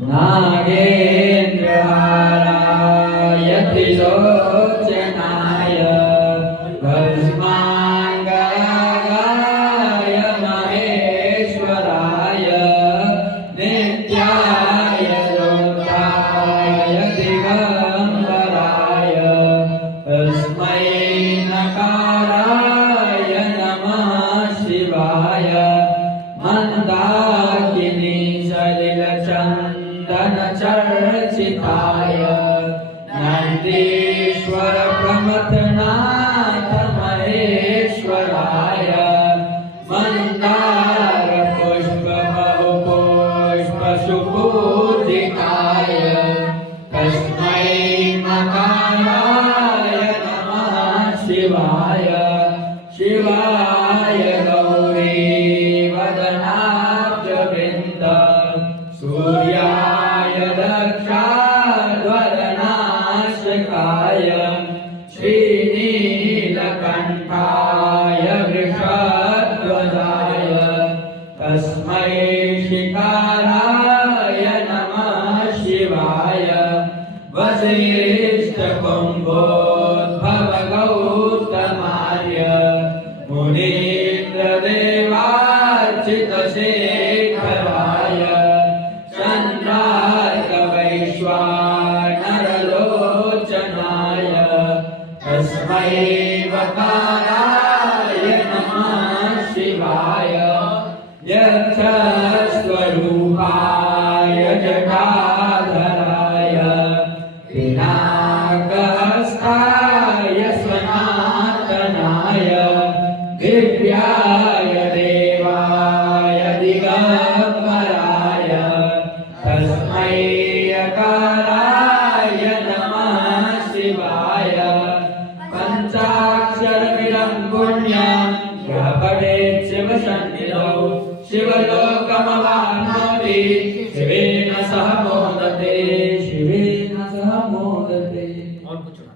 नागेन्द्रहाराय त्रिलोचनाय भस्माङ्गाय महेश्वराय नित्याय रुद्राय दिगम्बराय तस्मै नकाराय नमः शिवाय मन्दाकिनी सलिलचन्दनचर्चिताय नन्दीश्वर प्रमथनाथ महेश्वराय मन्दार पुष्प बहुपुष्प सुपूजिताय तस्मै मकाराय नमः शिवाय शिवाय गौरी वदनाब्जवृन्द सूर्याय दक्षाध्वरनाशकाय श्रीनीलकण्ठाय वृषध्वजाय तस्मै शिकाराय नमः शिवाय वसिष्ठकुम्भोद्भव गौतमार्य मुनीन्द्रदेवार्चितशेखराय चन्द्रार्कवैश्वानरलोचनाय तस्मै वकाराय नमः शिवाय यक्षस्वरूपाय जटाधराय पिनाकहस्ताय सनातनाय दिव्याय देवाय दिगम्बराय तस्मै यकाराय नमः शिवाय पञ्चाक्षरमिदं पुण्यं यः पठेत् शिवसन्निधौ शिवलोकमवाप्नोति शिवेन सह मोदते।